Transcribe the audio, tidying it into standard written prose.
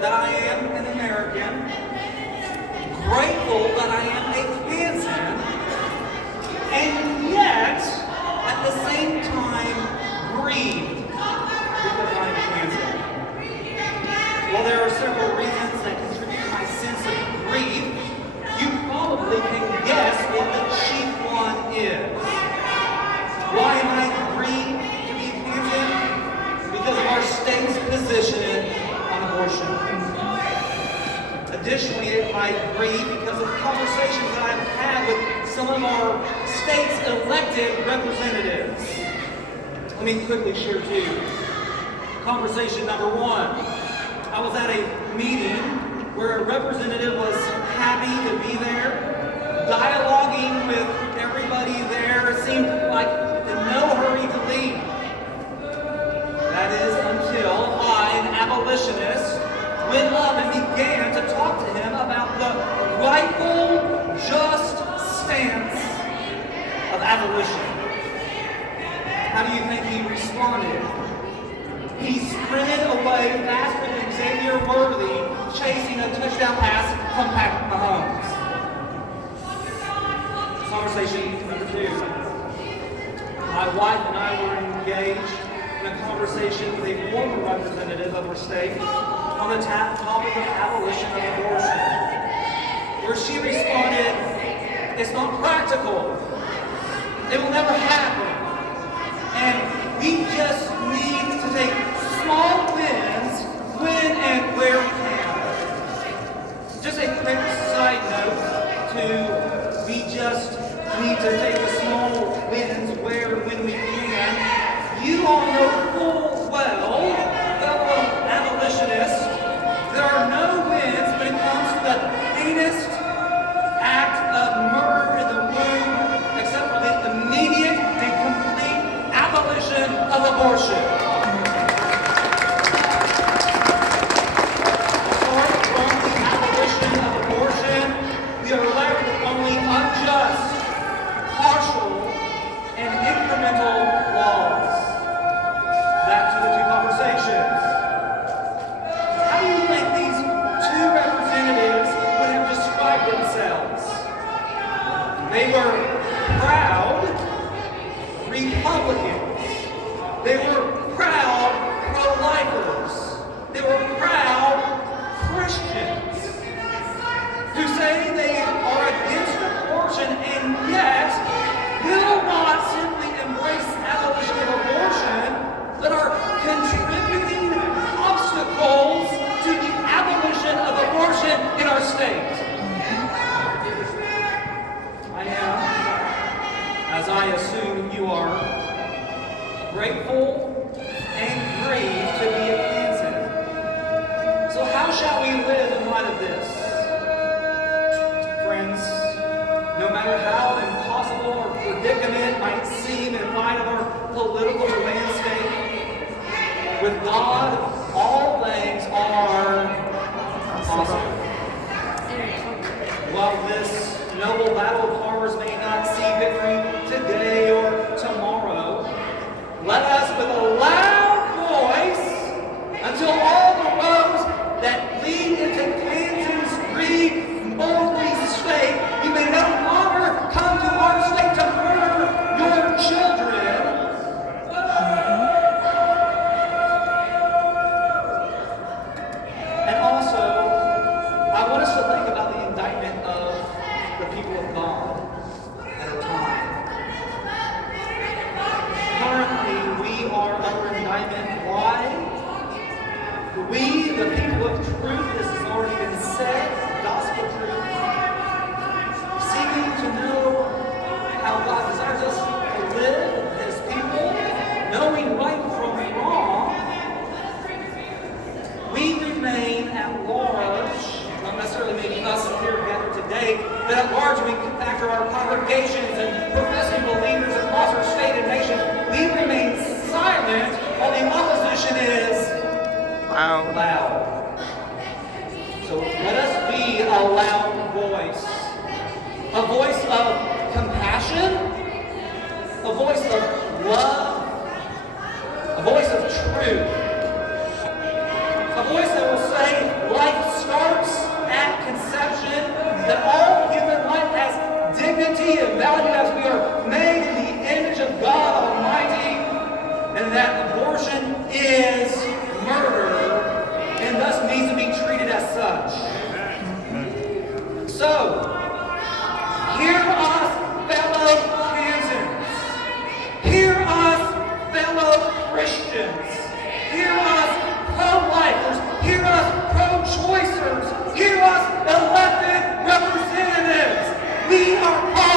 that I am an American, grateful that I am a Kansan, and yet, at the same time, grieved because I'm a Kansan. While there are several reasons that contribute to my sense of grief, you probably can guess what the chief one is. Why am I grieved to be a Kansan? Because of our state's position on abortion. Additionally, I grieve because of conversations that I've had with some of our state's elected representatives. Let me quickly share two. Conversation number one. I was at a meeting where a representative was happy to be there, dialoguing with everybody there. It seemed like in no hurry to leave. That is until I, an abolitionist, went up and began to talk to him about the rightful, just stance of abolition. How do you think he responded? He sprinted away faster than Xavier Worthy chasing a touchdown pass from Patrick Mahomes. Conversation number two. My wife and I were engaged in a conversation with a former representative of our state on the topic of abolition of abortion, where she responded, "It's not practical. It will never happen. And we just need to take small wins when and where we can." Just a quick side note to we just need to take the small wins where and when we can. You all know full well, fellow abolitionists, there are no wins when it comes to the heinous act of murder in the womb, except for the immediate and complete abolition of abortion. Apart from the abolition of abortion, we are left with only unjust, partial, and incremental laws. Back to the two conversations. How do you think these two representatives would have described themselves? They were proud Republicans. They were proud pro-lifers. They were proud Christians who say they are against abortion and yet will not simply embrace abolition of abortion, but are contributing obstacles to the abolition of abortion in our state. I am, as I assume you are, grateful and grieved to be a Kansan. So how shall we live in light of this? Friends, no matter how impossible or predicament might seem in light of our political landscape, with God, all things are possible. While this noble battle of ours may not see victory today or tomorrow, let us with a loud voice, until all the roads that lead into Kansas free, boldly state, we may no longer come to our state to murder your children. And also, I want us to think about the indictment of the people of God at our time. Currently, we are under indictment. Why? We, the people of truth, this has already been said, gospel truth, seeking to know how God desires us to live as people, knowing right from wrong, we remain at large, not necessarily maybe us here gathered today, but at large we factor our congregations and professing believers across our state and nation, we remain silent while the opposition is loud. So let us be a loud voice. A voice of compassion, a voice of love, a voice of truth, a voice that will say, We are